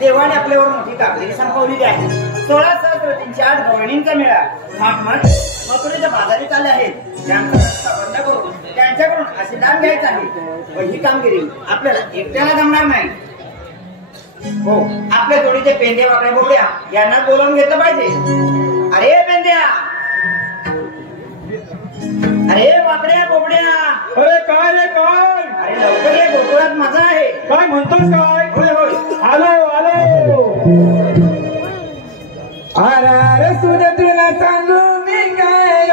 देवाने आपल्यावर मोठी कामगिरी संपवलेली आहे. 16,308 गवळणींचा मेळा थाटमाट मथुरेच्या बाजारी चालले आहेत. ज्यांचा रस्ता बंद करून त्यांच्याकडून आशीर्वाद घ्यायचा आहे. पण ही कामगिरी आपल्याला एकट्याला जमणार नाही. हो, आपल्या जोडीचे पेंड्या वाकड्या बोबड्या यांना बोलावून घेतलं पाहिजे. अरे पेंड्या, अरे वाकड्या बोबड्या, अरे काय रे काय? अरे लवकर ये, गोकुळात मजा आहे. काय म्हणतोस काय? होय होय, आलो आलो. अरे सुन तुला सांगू मी काय?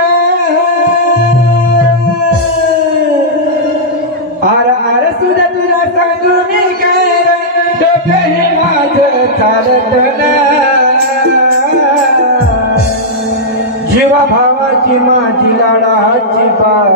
अरे सुन तुला सांगू मी काय? डोके हे माझं चालत ना. जीवा भावाची माझी लाडाची बाय,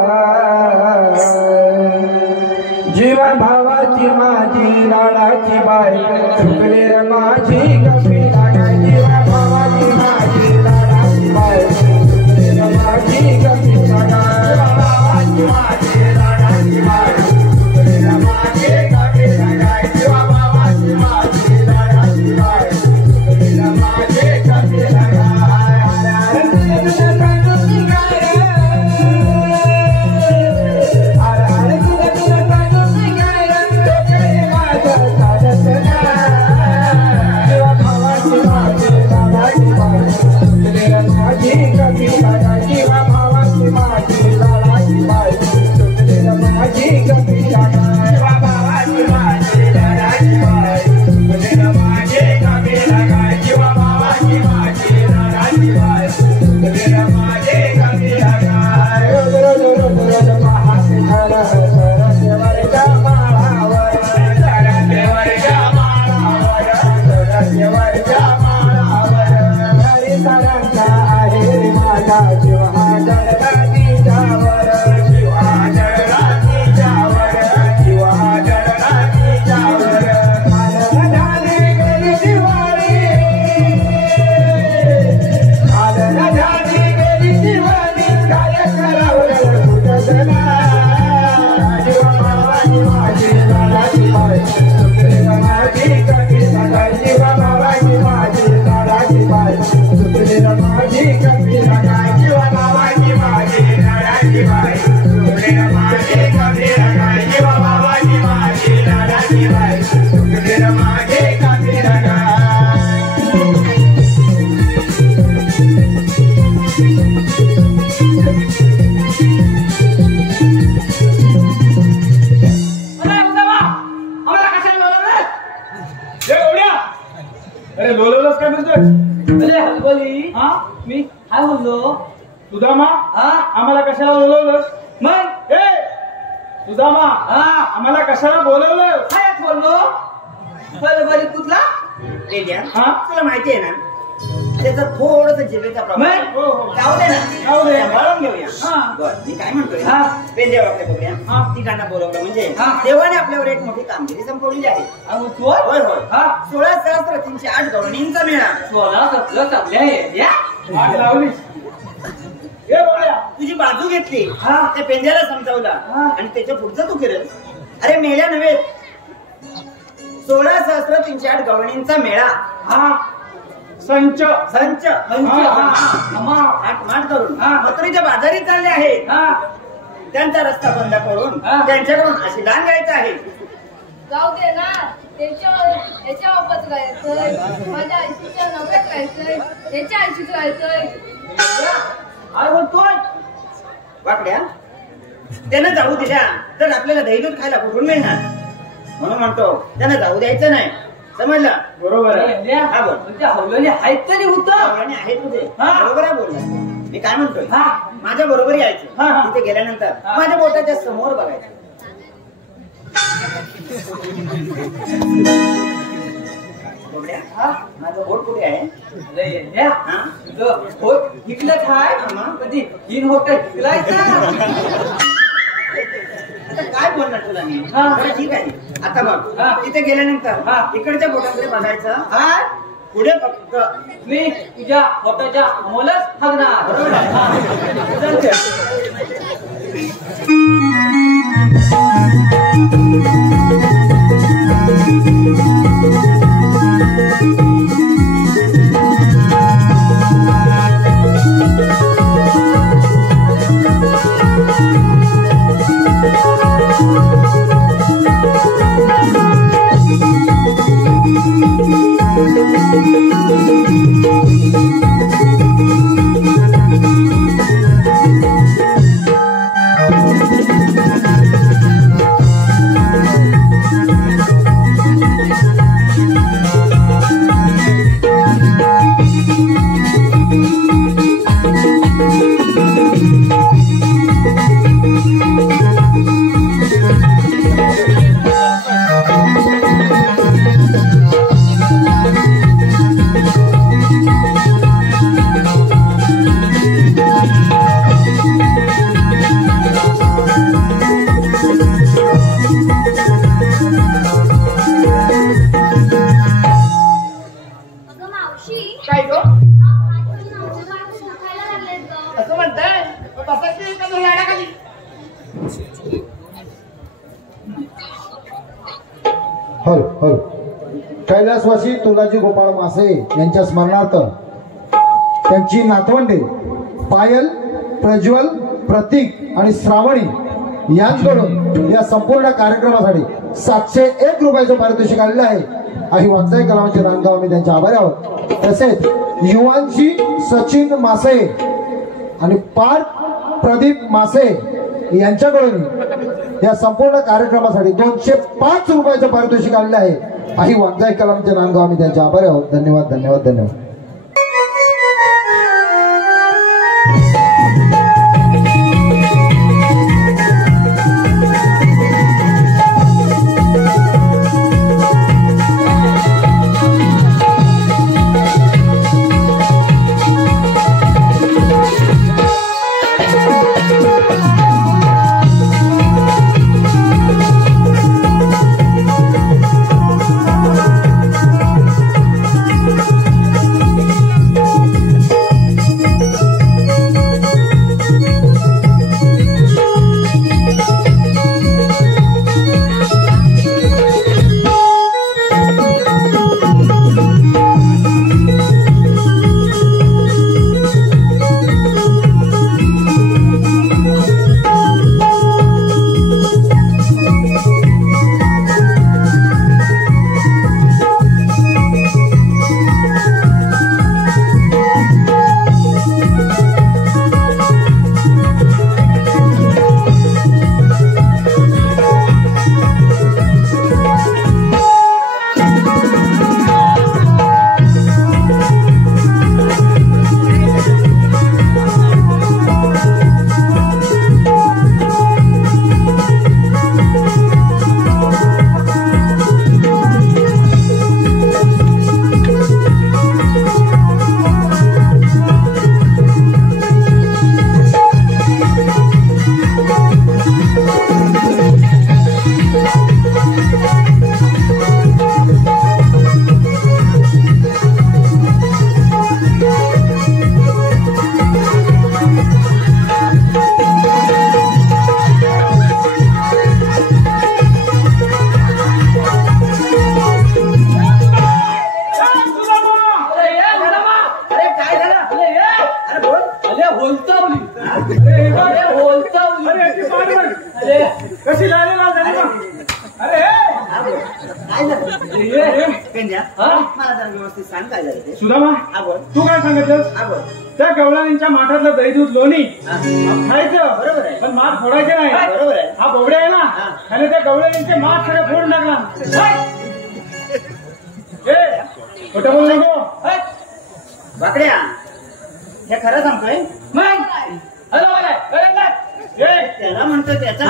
जीवा भावाची माझी लाडाची बाय, चुकले र माझी कपिला गाय. जीवा भावाची माझी लाडाची बाय, चुकले र माझी कपिला गाय. जीवा भावाची माझी लाडाची बाय, चुकले र माझी कपिला गाय. जीवा भावाची माझी लाडाची बाय, चुकले र माझी कपिला गाय. अरे बोलवलंस काय म्हणतोय? अरे हलवली, हा मी काय बोललो? सुदामा, हा आम्हाला कशाला बोलवलंस? मग ए सुदामा, हा आम्हाला कशाला बोलवलं? काय बोललो? बरोबर कुठला? पेंड्या, हा? तुला माहिती आहे ना त्याचा थोडस जिभेचा प्रॉब्लेम. मग? हो हो, जाऊ दे ना, जाऊ दे. सांभाळून घेऊया. हा. बर, मी काय म्हणतोय, हा. पेंड्या वाकड्या बोबड्या हा. ठिकाणा बोलवलं म्हणजे हा. देवाने आपल्यावर एक मोठी कामगिरी संपवलेली आहे. अहो तू होय होय, हा 16,308 गवळणींचा मेळा. सोळा सतरा चालल्या या वाट लावलीस. ए बोल्या, तुझी बाजू घेतली, हा. त्या पेंड्याला समजावला हा. आणि त्याच्या पुढचं तू केलं. अरे मेल्या नव्हे, 16,308 गवळणींचा मेळा. हा संच संच माट करून हा. मथुरेच्या बाजारी चालले आहेत. हा त्यांचा रस्ता बंद करून हा. त्यांच्याकडून आशीर्वाद घ्यायचा आहे. जाऊ दे ना, याच्या बाबत राहायचंय, माझ्या आईच्या नव्यात राहायचंय, याच्या आईशीच राहायचंय. काय बोलतोय? वाकड्या, त्यांना जाऊ दिल्या तर आपल्याला दही दूध खायला कुठून मिळणार? म्हणून म्हणतो त्यांना जाऊ द्यायचं नाही. समजलं? बरोबर आहे. हा बोल. त्या हवल्याने आहेत तरी होतं. आणि आहे तुझे, हा. बरोबर आहे बोलला. मी काय म्हणतोय, हा. माझ्या बरोबर यायचं. हा, हा. तिथे गेल्यानंतर हा. माझ्या बोटाच्या समोर बघायचं. बोबड्या, हा माझं बोट कुठे आहे? अरे येड्या, हा? तुझं होत इकडंच आहे. हा. कधी तीन होत शिकलायचं. आता काय बोलणार तुला मी? हा. बरं ठीक आहे. आता बघ, हा. तिथे गेल्यानंतर हा. इकडच्या बोटाकडे बघायचं. हा पुढे फक्त मी तुझ्या पोटाच्या अमोलच हगणार. चल. हल हल कैलासवासी तुलाजी गोपाळ मासे यांच्या स्मरणार्थ त्यांची नातवंडे पायल, प्रज्वल, प्रतीक आणि श्रावणी यांकडून या संपूर्ण कार्यक्रमासाठी 701 रुपयाचं पारितोषिक आलेलं आहे. आणि वांजाई कलावांचे नांदगाव आम्ही त्यांचे आभारी आहोत. तसेच युवांशी सचिन मासे आणि पार्थ प्रदीप मासे यांच्याकडून या संपूर्ण कार्यक्रमासाठी 205 रुपयाचं पारितोषिक आलेलं आहे. आणि वांजाई कलावांचे नांदगाव आम्ही त्यांचे आभारी आहोत. धन्यवाद धन्यवाद धन्यवाद. मला जरा व्यवस्थित सांग काय झालं ते. सुदामा तू काय सांगितलंस? त्या गवळणींच्या माठातलं दही दूध लोणी खायचं बरोबर आहे, पण माठ फोडायचे नाही बरोबर आहे. हा बोबड्या आहे ना, आणि त्या गवळणींचे माठ सगळं फोडून टाकला. खोटं बोलू नको बाकड्या, हे खरं सांगतोय. त्याला म्हणतोय त्याचा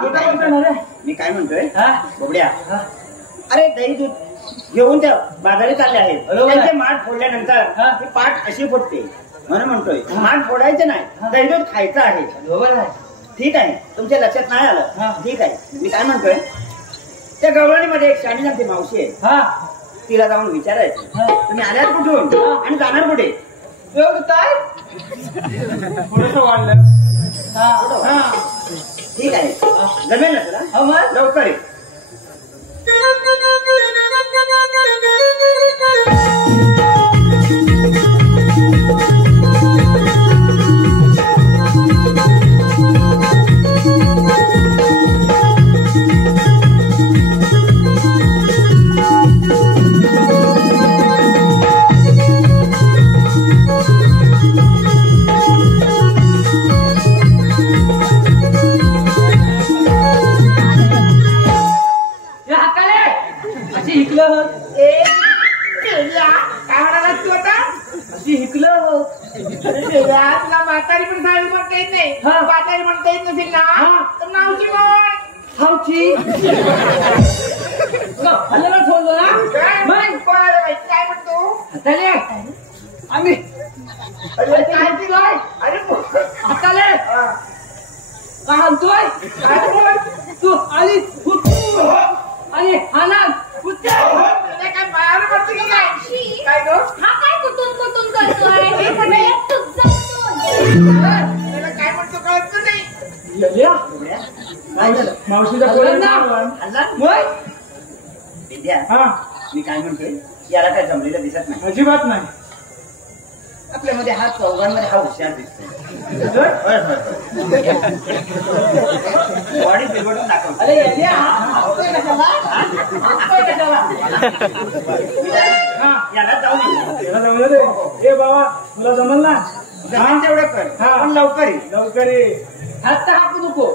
खोटं बोलतोय. मी काय म्हणतोय बोबड्या, अरे दही दूध घेऊन त्या बाजारी चालले आहेत, त्यांचे माठ फोडल्यानंतर ती पाठ अशी फुटते म्हणून म्हणतोय माठ फोडायचे नाही, दही दूध खायचं आहे. बरोबर आहे, ठीक आहे, तुमच्या लक्षात नाही आलं, ठीक आहे. मी काय म्हणतोय, त्या गवळणीमध्ये एक शाणी जाणती मावशी आहे, तिला जाऊन विचारायचं तुम्ही आल्यात कुठून आणि जाणार कुठे. थोडस वाढलं. ठीक आहे, जमेल ना तुला, लवकर ये. अशी हिकलं काय म्हणाला तू आता अशी हिकलं तुला म्हातारी पण साडी म्हणता येत नाही हा. म्हातारी म्हणता येत नसेल ना हा. तर नावची म्हण हावची हल्ल्याला सोडलो ना काय मग बरं बाई, काय म्हणतो हाताले आम्ही अरे काय दिलाय अरे हाताले हा. काय म्हणतोय काय बोल तू आली हुतू आणि हाना कुत्या तुला काय बाहेर पडतो की काय काय गो हा काय कुठून कुठून करतोय हे सगळे तुझं तुला काय म्हणतो कळत नाही येल्या काय झालं मावशीचा हल्ला मग विद्या हा मी काय म्हणतोय याला काय जमलेलं दिसत नाही अजिबात नाही आपल्यामध्ये हा चौघांमध्ये हा हुशार दिसतोय होय, होय, होय. बॉडी बिघडून दाखव अरे येल्या हातोय कशाला हातोय कशाला हा याला जाऊ नये त्याला जमलं रे ए बाबा तुला जमल ना जमेल तेवढं कर हा. पण लवकर ये. लवकर ये हात हाकू नको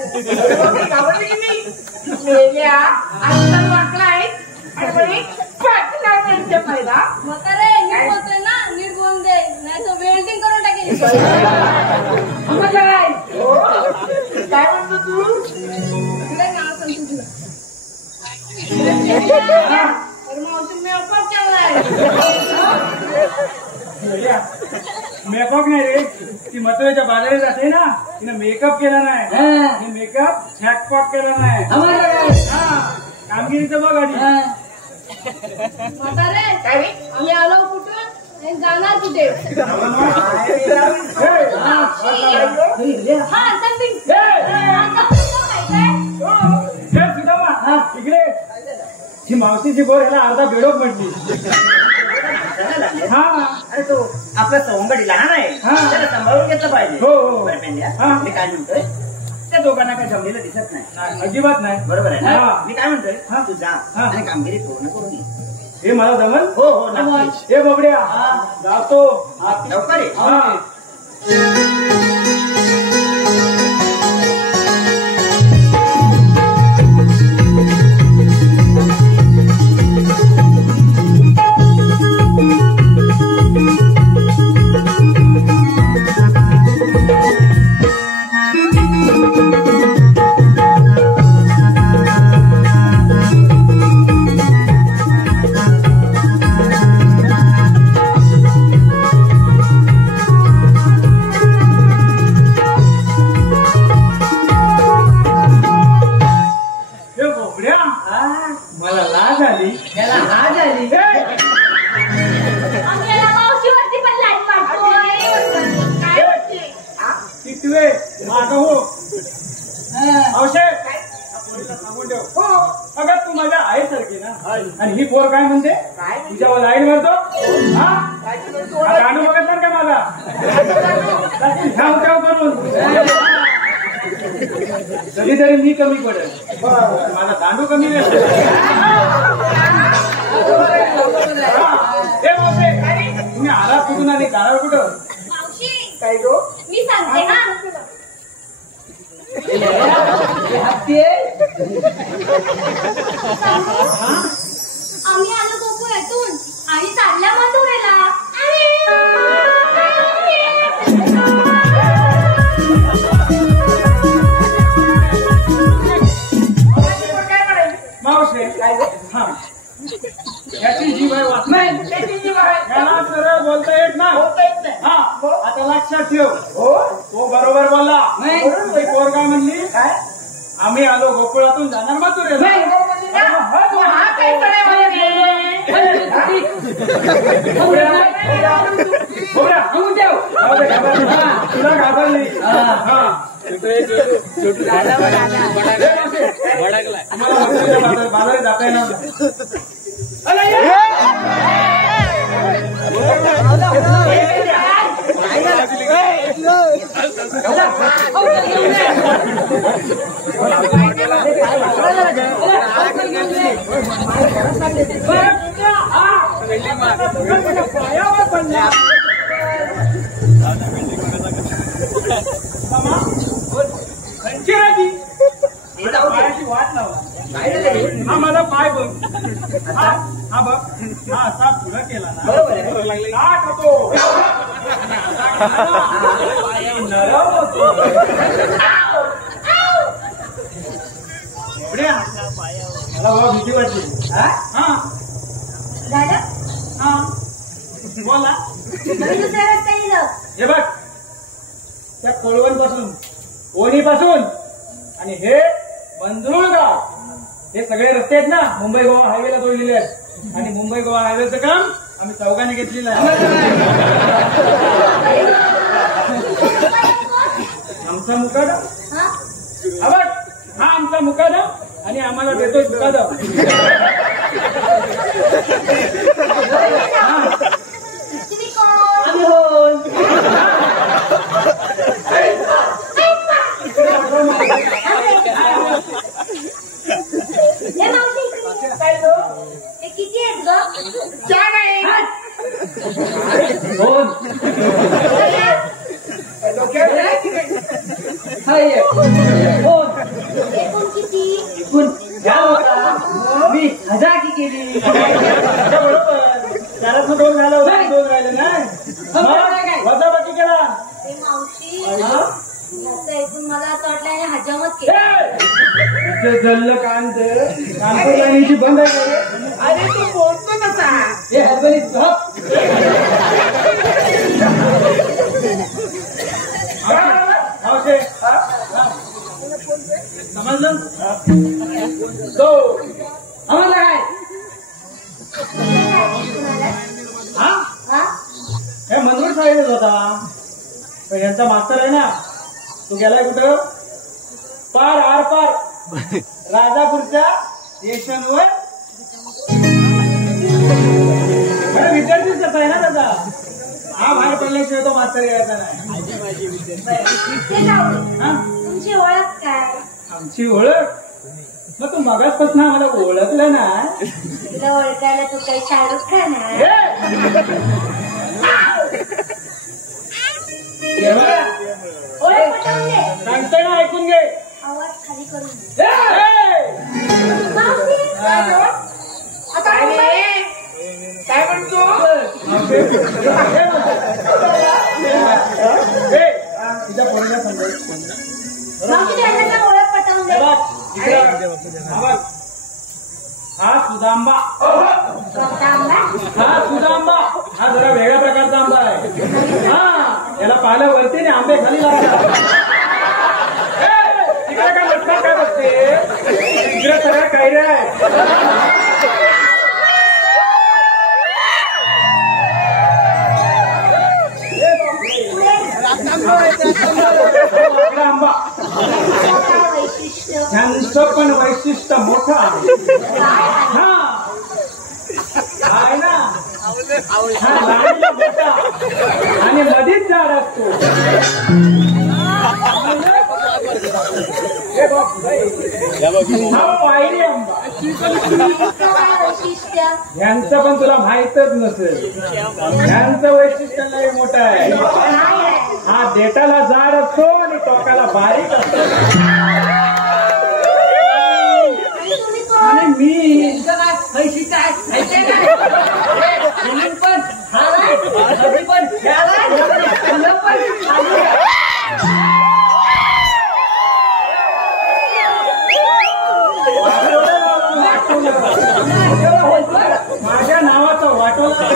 घाबरली की नाही मेल्या आजकाल वाकलाय आणि म्हणे पाठला त्यांच्या फायदा म्हातारे नीट बोलतोय ना नीट बोलून दे नाही तर वेल्डिंग करून टाकेल काय हो? काय म्हणतो तू इकडे नाव सांगतो तुला अरे मावशी मी अपार केलाय मेकअप नाही रे ती मथुरेच्या बाजारात जाते ना तिने मेकअप केला नाही मेकअप छॅकपॉट केला नाही हा कामगिरीचं बघ आधी म्हातारे काय रे? आम्ही आलो कुठून आणि जाणार कुठे हा something. आता कसं खायचंय? इकडे ही मावशीची बोर ह्याला अर्धा बेडोक म्हटली हा अरे तो आपला सवंगडी लहान आहे हा. त्याला सांभाळून घेतलं पाहिजे हो, हो. बरं, पेंड्या. हा. मी काय म्हणतोय त्या दोघांना काय जमलेलं दिसत नाही अजिबात नाही बरोबर आहे ना हा. मी काय म्हणतोय हा. तू जा हा. आणि कामगिरी पूर्ण करून ये हे मला जमल हो हो नक्की हे बबड्या जातो लवकर ये हा हे बोबड्या मला लाज आली त्याला लाज आली आम्ही याला मावशीवरती पण लाईन मारतो काय म्हणते? हा? कितवे माग हो औषध सांगून ठेव हो अगं तू माझ्या आईसारखी ना आणि ही पोर काय म्हणते काय म्हणते? तुझ्यावर लाईन मारतो हा काय म्हणतो? हा गाणं बघितलं का माझा ह्याव ठेव करून कधीतरी मी कमी पडेल माझा दांडू कमी नाही हे मावशे, तुम्ही आलात कुठून आणि गाळा कुठं मावशी काय गो मी सांगते हा आम्ही आलो गोकुळातून आणि चालल्या मथुरेला काय म्हणायचं मावशे काय गो हा याची जीव आहे वाचणार त्याची जी आहे. याला सरळ बोलता येत ना बोलता येत नाही. हा आता लक्षात ठेव हो तो बरोबर बोलला म्हणून ती पोर काय म्हणली काय आम्ही आलो गोकुळातून जाणार मथुरेला. तुला घाबरली बाजारात जाता येणार पायाची वाट लावला. हा माझा पाय बघ. हा बघ हा असा फुलं केला ना लाट होतो नरम होतो. मला बाबा भीती वाटली. हा बोला हे बघ त्या कोळवण पासून ओणी पासून आणि हे मंजरूळ गाव हे सगळे रस्ते आहेत ना मुंबई गोवा हायवेला जोडलेले आहेत आणि मुंबई गोवा हायवेचं काम आम्ही चौघांनी घेतलेलं आहे. आमचा मुकादम हा बघ हा आमचा मुकादम आणि आम्हाला देतोय मुकादम. किती आहेत ग? 4 आहेत. एकूण किती? मी 1000 की केली बरोबर. त्याला 2 झालं होतं 2 राहिले नाही वजाबाकी केला. ते मावशी याचं ऐकून मला असं वाटलं आणि हजामत केली. जल्ल कांत कानपूर लाईनीची बंद आहे. अरे तू बोलतो नसा हे हरभरी झप समजलं तो आम्हाला काय हा हे मंजूर साहेबच होता पण यांचा मास्तर आहे ना तो गेलाय कुठं पार आर पार राजापूरच्या स्टेशनवर. विद्यार्थीच कसा आहे ना त्याचा हा बाहेर पडल्याशिवाय तो मास्तर यायचा नाही. तुमची ओळख काय? आमची ओळख मग तू मगाचपासून आम्हाला ओळखलं ना. तुला ओळखायला तू काही शाहरुख खान आहे? ओळख पटवून दे. सांगतोय ना ऐकून घे. आवाज खाली करून दे. मावशी, आता काय म्हणतो तिच्या पोरीला समजाय मावशी त्यांना ओळख पटवून दे. हा सुदांबा. कोणता आंबा? हा सुदांबा हा जरा वेगळ्या प्रकारचा आंबा आहे. हा याला पाहिल्या वरती आणि आंबे खाली लागतात. तिकडे काय लक्षात काय बघते तिकडे सगळ्या कैऱ्या आहे. आंबा वैशिष्ट्य त्यांचं पण वैशिष्ट्य मोठं आहे. हा आहे ना हा लहानला मोठा आणि मधीच झाड असतो. हा पायरी आंबा वैशिष्ट्य यांचं पण तुला माहीतच नसेल. यांचं वैशिष्ट्य लय मोठं आहे. हा देठाला जाड असतो आणि टोकाला बारीक असतो. आणि मी वैशिष्ट्य आहे माझ्या नावाचा वाटोला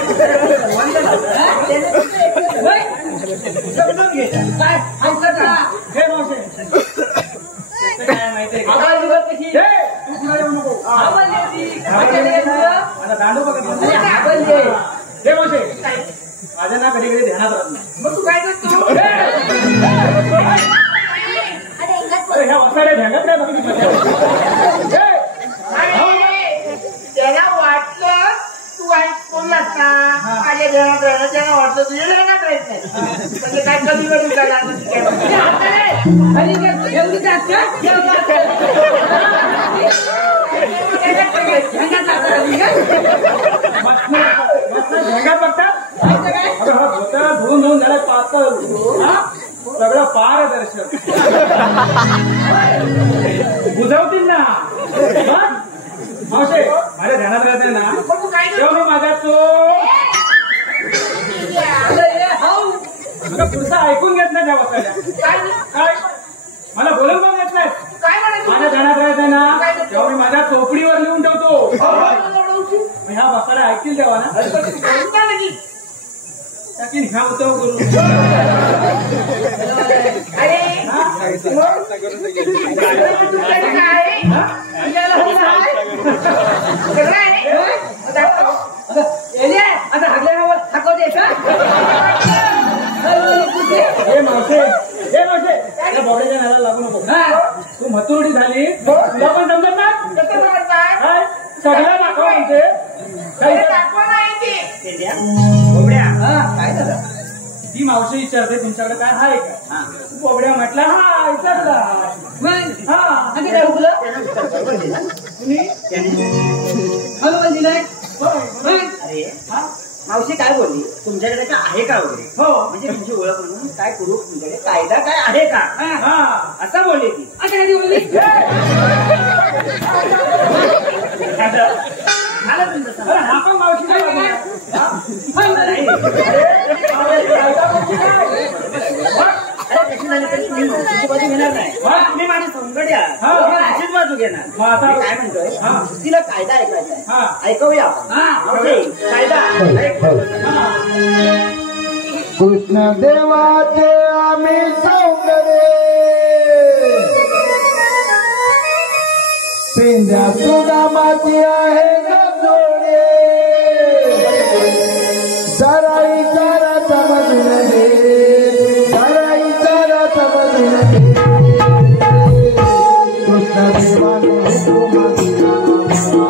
समजून घे काय येण्याचा प्रयत्न आहे. म्हणजे काय कमी करून झाला आता तिच्या. झेंगात बघतात धुवून धुवून झालं पातळ सगळं पारदर्शक बुजवतील ना. मावशे माझ्या ध्यानात राहते ना तेव्हा मी माझ्या तुला पुढचं ऐकून घेत नाही त्या बसायला. काय मला बोलून पण घेत नाही. माझ्या ध्यानात राहते ना तेव्हा मी माझ्या चोपडीवर लिहून ठेवतो. ह्या बसायला ऐकतील तेव्हा ना टाकीन ह्या उतरव करून. आता हगल्यावर थाकवते का हे मावशे हे मावशे त्या बॉडीच्या नाला लागू नको. तू मथुरडी झाली तुला पण समजत ना काय सगळं दाखवा म्हणते. काय झालं? ती मावशी विचारते तुमच्याकडे काय आहे का. बोबड्या म्हटला हा विचारला. अरे मावशी काय बोलली तुमच्याकडे काय आहे का वगैरे. हो म्हणजे तुमची ओळख म्हणून काय करू तुमच्याकडे कायदा काय आहे का असं बोलली ती. झालं तुमचं अरे हा पण मावशी काय कशी झाली तरी तुम्ही मावशीची बाजू घेणार नाही. तुम्ही माझी संकट या अशीच बाजू घेणार. मी काय म्हणतोय तिला कायदा ऐकायचा आहे. ऐकूया मावशी कायदा ऐक. कृष्ण देवाचे आम्ही सौंदर्य पेंद्या सुदामाची आहे जोडे जराई जरा समजून घे जराई जरा समजून घे कृष्ण देवाने हुकुम दिला कृष्ण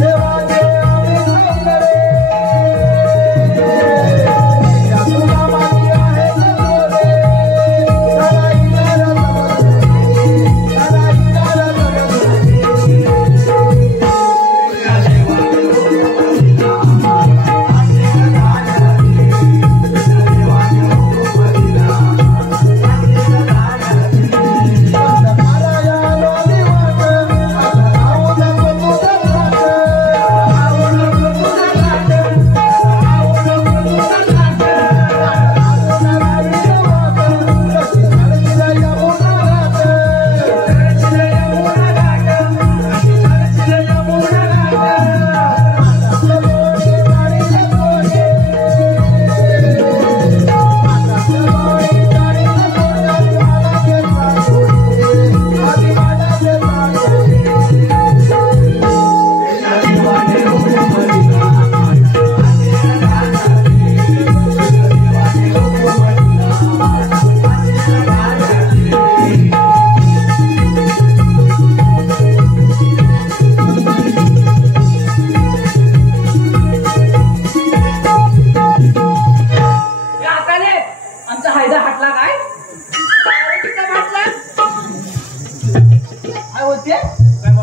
देवाने हुकुम दिला आखीला माया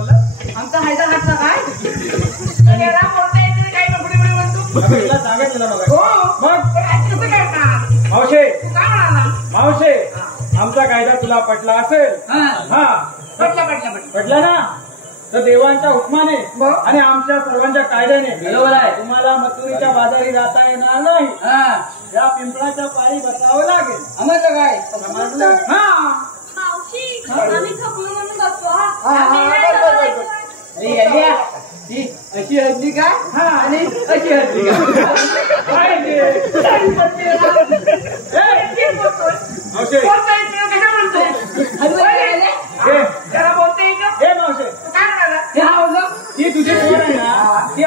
मावशे आमचा कायदा तुला पटला असेल पटला ना तर देवांच्या हुकमाने आणि आमच्या सर्वांच्या कायद्याने बरोबर आहे तुम्हाला मथुरीच्या बाजारी जाता येणार नाही. या पिंपळाच्या पायी बसावं लागेल. आम्हाला काय समजलं. मावशी आम्ही खपलो म्हणून बसतो. अशी हजली का आणि अशी हजली ती तुझी कोण आहे ना ती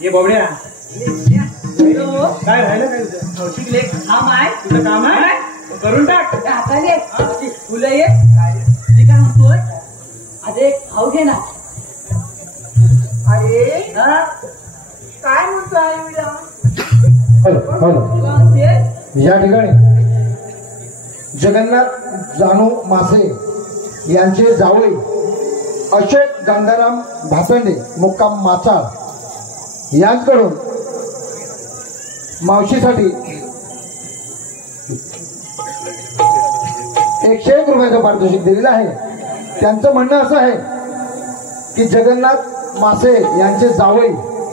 ये बोबड्या काय राहिलं काय तुझं शिकले काम आहे तुझं काम आहे करून टाक हाताले फुलं ये मी काय म्हणतोय आज एक भाऊ घे ना अरे हा काय म्हणतोय हॅलो हॅलो काय म्हणते या ठिकाणी जगन्नाथ जानू मासे यांचे जावळे अशोक गंगाराम भातंडे मुक्काम माचाळ यांकडून मावशीसाठी 101 रुपयाचं पारितोषिक दिलेलं आहे. त्यांचं म्हणणं असं आहे की जगन्नाथ मासे यांचे जावई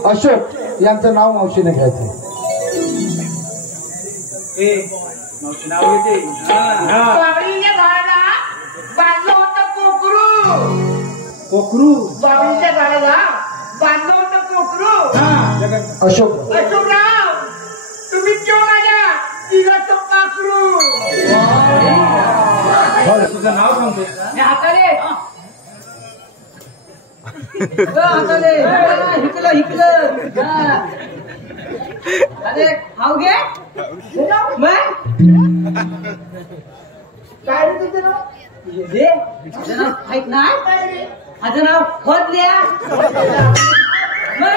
अशोक यांचं नाव मावशीने घ्यायचं. मावशी नाव घेते बाबळीच्या झाडाला बांधलं होतं कोकरू. कोकरू बाबळीच्या झाडाला बांधलं होतं कोकरू. अशोक अशोकराव तुम्ही क्यों माझ्या तिघाचं पाखरू. तुझं नाव सांगतो हे हाताले हाताले हिकलं हा. अरे भाऊ घे मग काय रे तुझं नाव? दे माझं नाव माहित नाही माझं नाव खोदल्या मग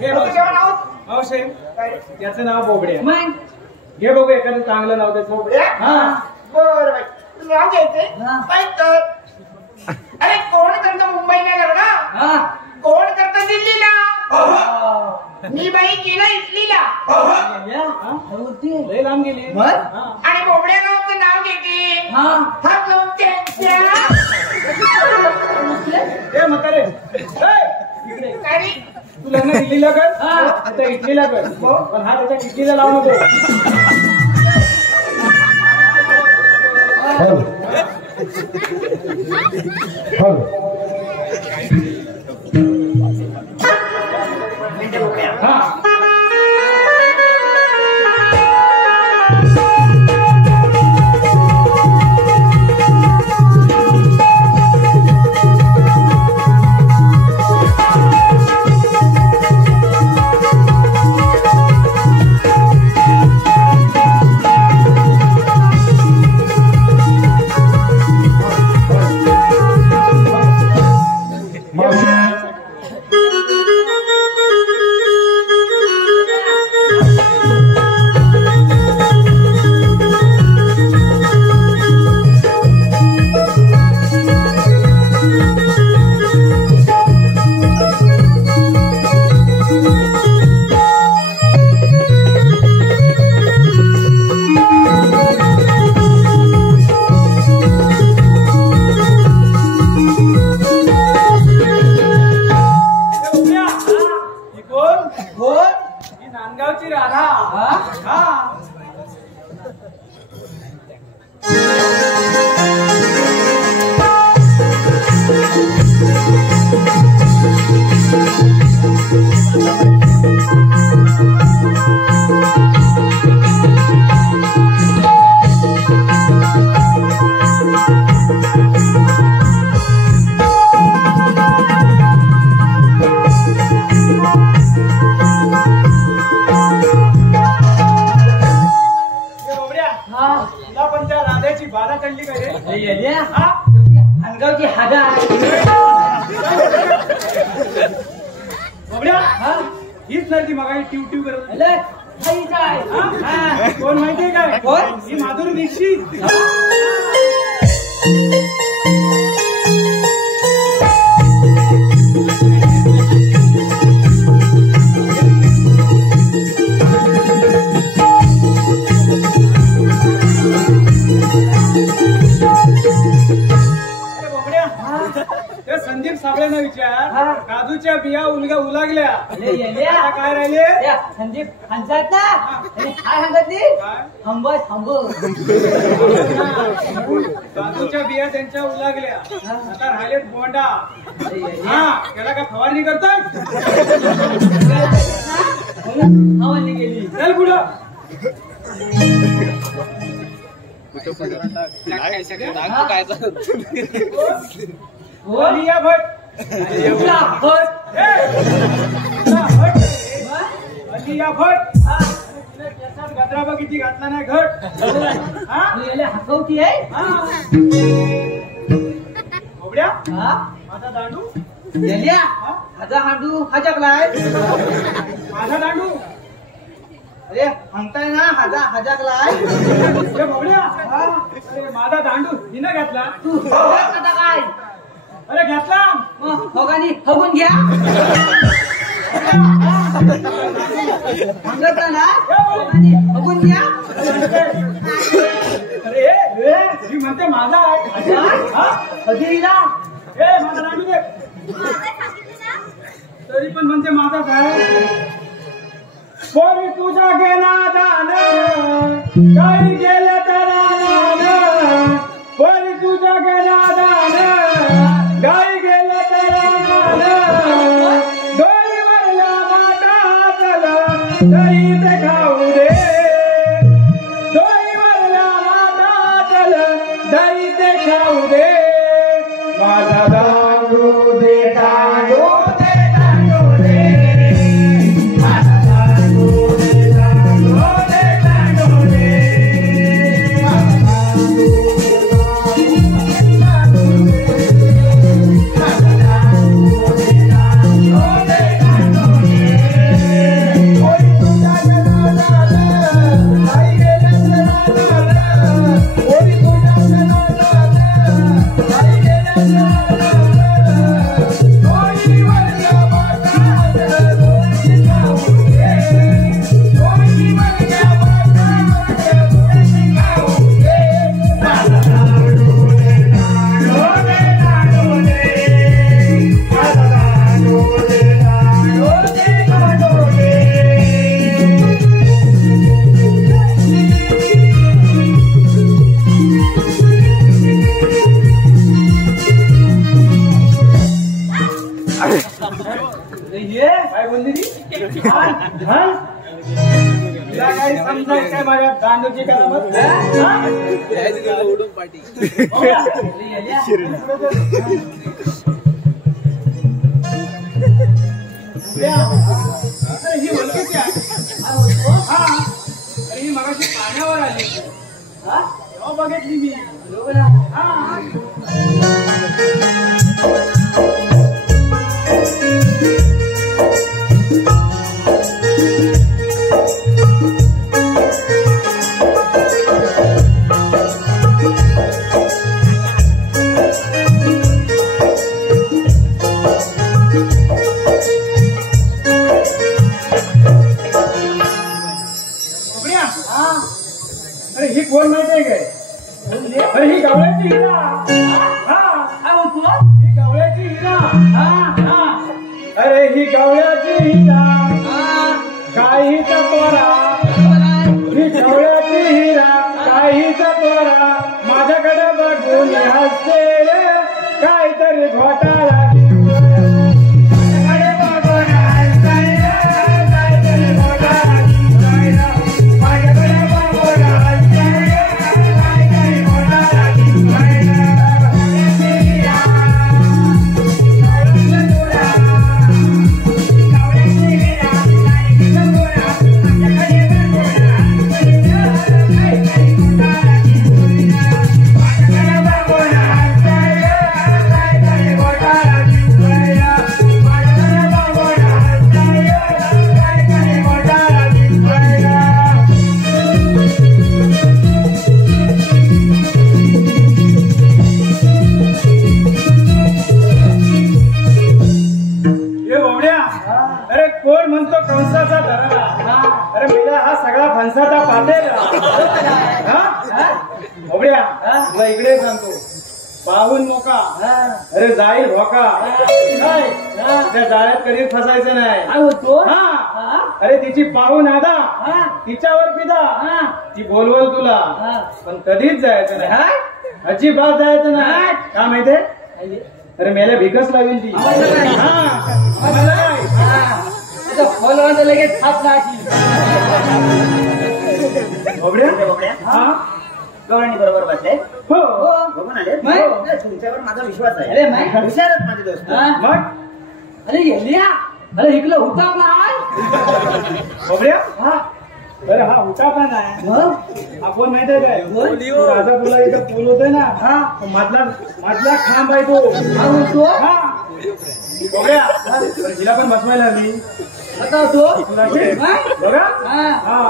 हे मावशे याचं नाव बोबड्या मग घे बघू एखादं चांगलं नाव त्याचं बोबड्या? हा बरं बाई तुला नाव घ्यायचंय हा. काय कर. अरे कोण करतं मुंबईला लग्न हा कोण करतं दिल्लीला मी बाई गेला इटलीला लय लांब गेली मग? हा. आणि बोबड्या गावचं नाव घेते हा हा गाव त्यांच्या ए म्हातारे इकडे आणि तू लग्न दिल्लीला कर हा. आता इटलीला कर पण हा त्याच्या इटलीला लावू नको. हॅलो हॅलो हा नांदगावची राधा हा तुला पण त्या राधाची बाधा चढली काय रे अनगावची हागा बबड्या हीच नाही ती मगाही ट्यू ट्यू करत काय कोण माहितीये काय कोण? ही माधुरी दीक्षित ते संदीप साबळेनं विचार काजूच्या बिया उलागल्या आता काय राहिले संदीप सांगतात ना काय सांगितली थांब थांब काजूच्या बिया त्यांच्या उलागल्या आता राहिलेत बोंडा हा त्याला काय फवारणी करतोय हवाली गेली चल पुढं बोलिया भट भट ती या फट तिने केसात गजरा बघ किती घातला नाही घट हा हकवती आहे खोबड्या हा माझा दांडू गेल्या हाजा हांडू हाजाकलाय माझा दांडू अरे हंगताय ना हाजाकलाय हे खोबड्या अरे माझा दांडू हिनं घातला तू आता काय अरे घातला मग होगानी हगून घ्या हंगता ना होगानी हगून घ्या अरे ही म्हणते माझा आहे हा? कधीला ए माझा दांडू दे तरी पण म्हणते माझाच आहे पोरी तुझा गेला दान काही गेलं तर आनंद पोरी तुझा गेला दान काही गेलं तर आनंद डोळी वरला माटा चला दही ते खाऊ दे डोळी वरला माटा चला दही ते खाऊ दे माझा दांडू दे दांडू दे दांडू दे माझा दांडू दे दांडू दे दांडू दे माझा दांडू दे दांडू दे माझा दांडू दे दांडू दे दांडू दे ओरी तुझा गला आई गेला ओरी तुझा गला आई गेला काय बोलली तिला काही समजायचं काय माझ्या दांडूची करामत ही ओळखीची आहे हा अरे ही मगाशी पाण्यावर आली तेव्हा बघितली मी हा अरे ही कोण माहितीये काय अरे ही गवळ्याची हिरा ही गवळ्याची हिरा अरे ही गवळ्याची हिरा काहीचा तोरा ही गवळ्याची हिरा काहीचा तोरा माझ्याकडे बघून हसते काहीतरी घोटाळा अरे कोण म्हणतो कंसाचा धरला अरे मेला हा सगळा फणसाचा पातेल ओबड्या तुला इकडे सांगतो पाहून मोका अरे जाईल भोका काय त्या जाळ्यात कधीच फसायचं नाही होतो हा अरे तिची पाहून आदा तिच्यावर पिदा ती बोलवल तुला पण कधीच जायचं नाही अजिबात जायचं नाही का माहितीये अरे मेल्या भिकच लावेल ती फॉलोवर लगेच थाप लाची गवळणी बरोबर बसले हो बघून आले तुमच्यावर माझा विश्वास आहे अरे हुशारच माझे दोस्त मग अरे गेल्या अरे इकडलं होता काय खोबड्या हा अरे हा होता का नाही मग आपण माहित आहे काय तो राजा पुला इथं पूल होतोय ना हा मधला खांब आहे तो हा होतो हा खोबड्या हिला पण बसवायला हवी आता होतो तुला बघा हा हा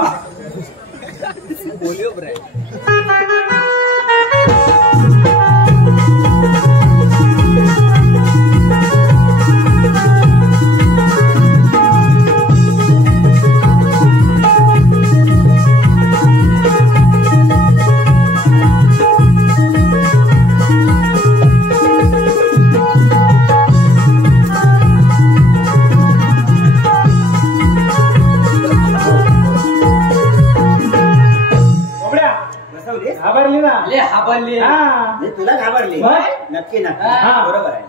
घाबरली ना ले हाबरली हा मी तुला घाबरली काय? नक्की नक्की हा. बरोबर आहे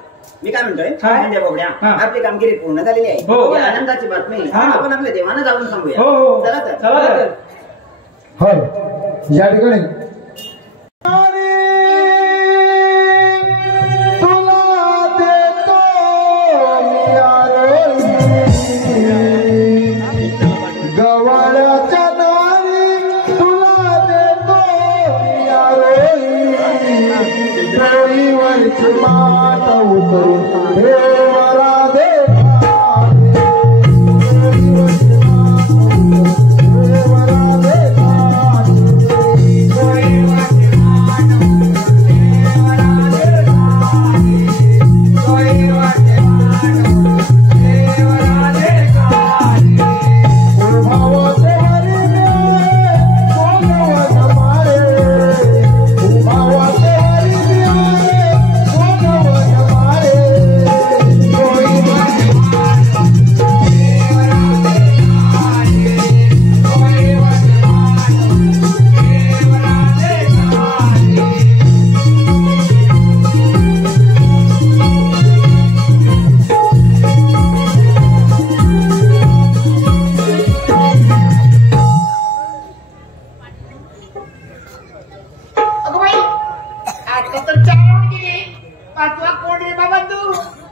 मी काय म्हणतोय काय? म्हणजे बोबड्या हा. आपली कामगिरी पूर्ण झालेली आहे हो. ही आनंदाची बातमी हा. आपण आपल्या देवानं जाऊन सांगूया हो हो चला तर चला तर हल या ठिकाणी तुला देतो मी आरोही, गव्हाळ्याच्या दारी तुला देतो मी आरोही, डोईवरची माठ उतरून देवरा देवा, डोईवरची माठ उतरून देवरा देवा, अगं बाई आता तर 4 राऊंड गेले 5वा कोण रे बाबा तू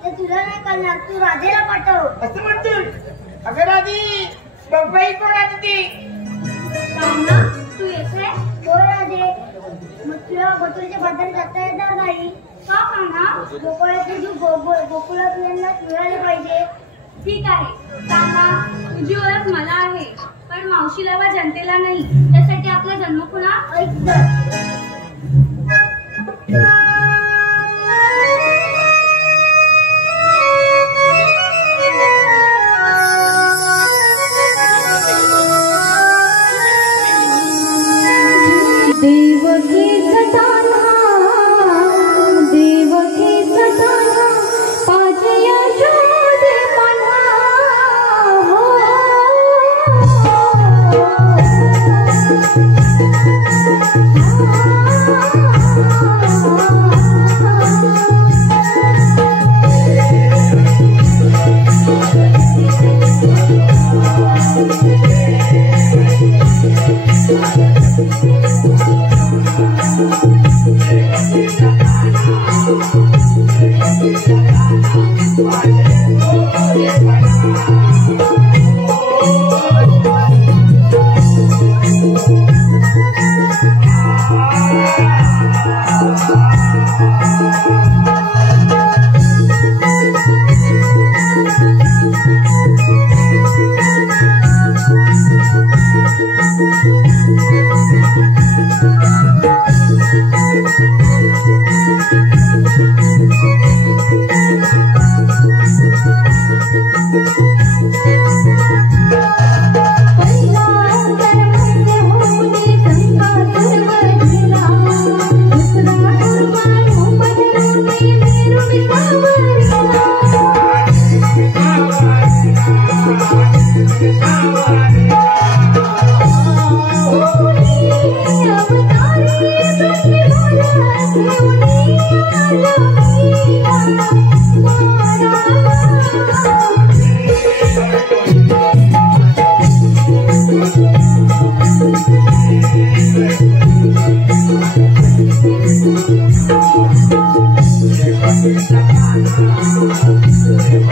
ते तुला नाही करणार, तू राधेला पाठव. असं म्हणतोय अगं राधी बघबाई कोण आहे ती कान्हा, तू येतोय? हो राधे. मग तुला गोकुळच्या बाजारात जाता येणार नाही का कान्हा? गोकुळाचे जीव गोकुळात मिळाले पाहिजे. ठीक आहे कान्हा, तुझी ओळख मला आहे पण मावशीला वा जनतेला नाही. त्यासाठी आपला जन्म पुन्हा ऐक तर. देवकी सटाना पाजया शोधे मना हो.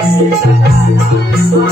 Thank you.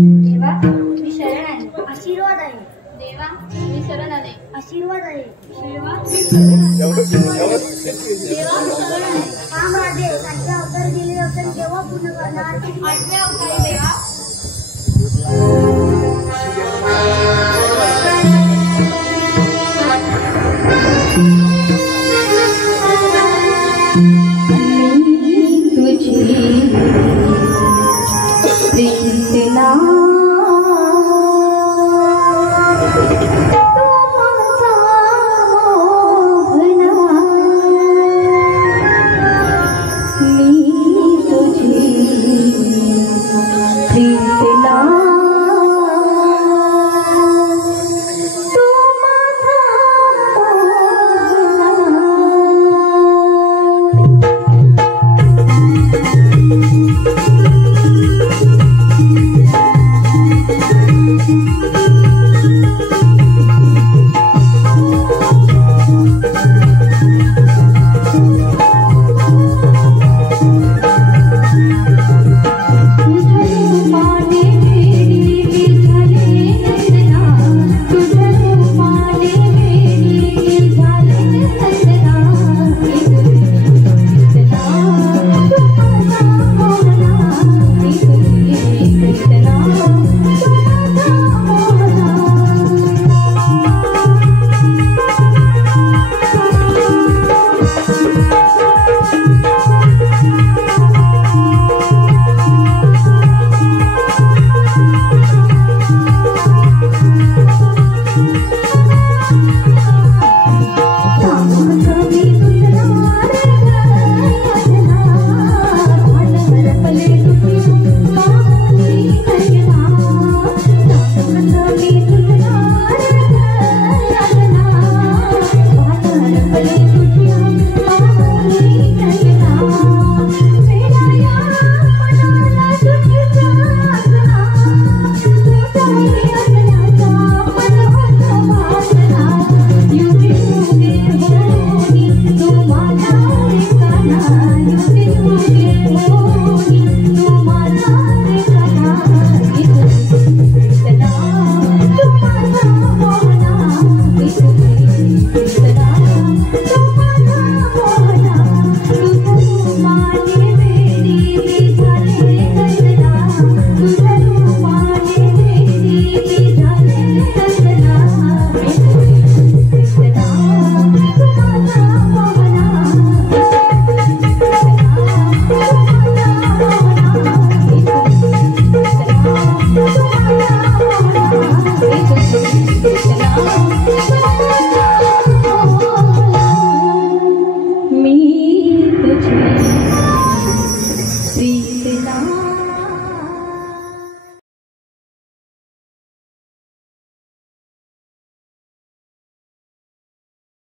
देवा मी शरण आहे. आशीर्वाद आहे. देवा मी शरण आले. आशीर्वाद आहे. देवा मी शरण आले. देवा मी शरण आले. काम राजे सातव्या अवतार दिले असेल केव्हा पूर्ण करणार? 8व्या अवतारी देवा.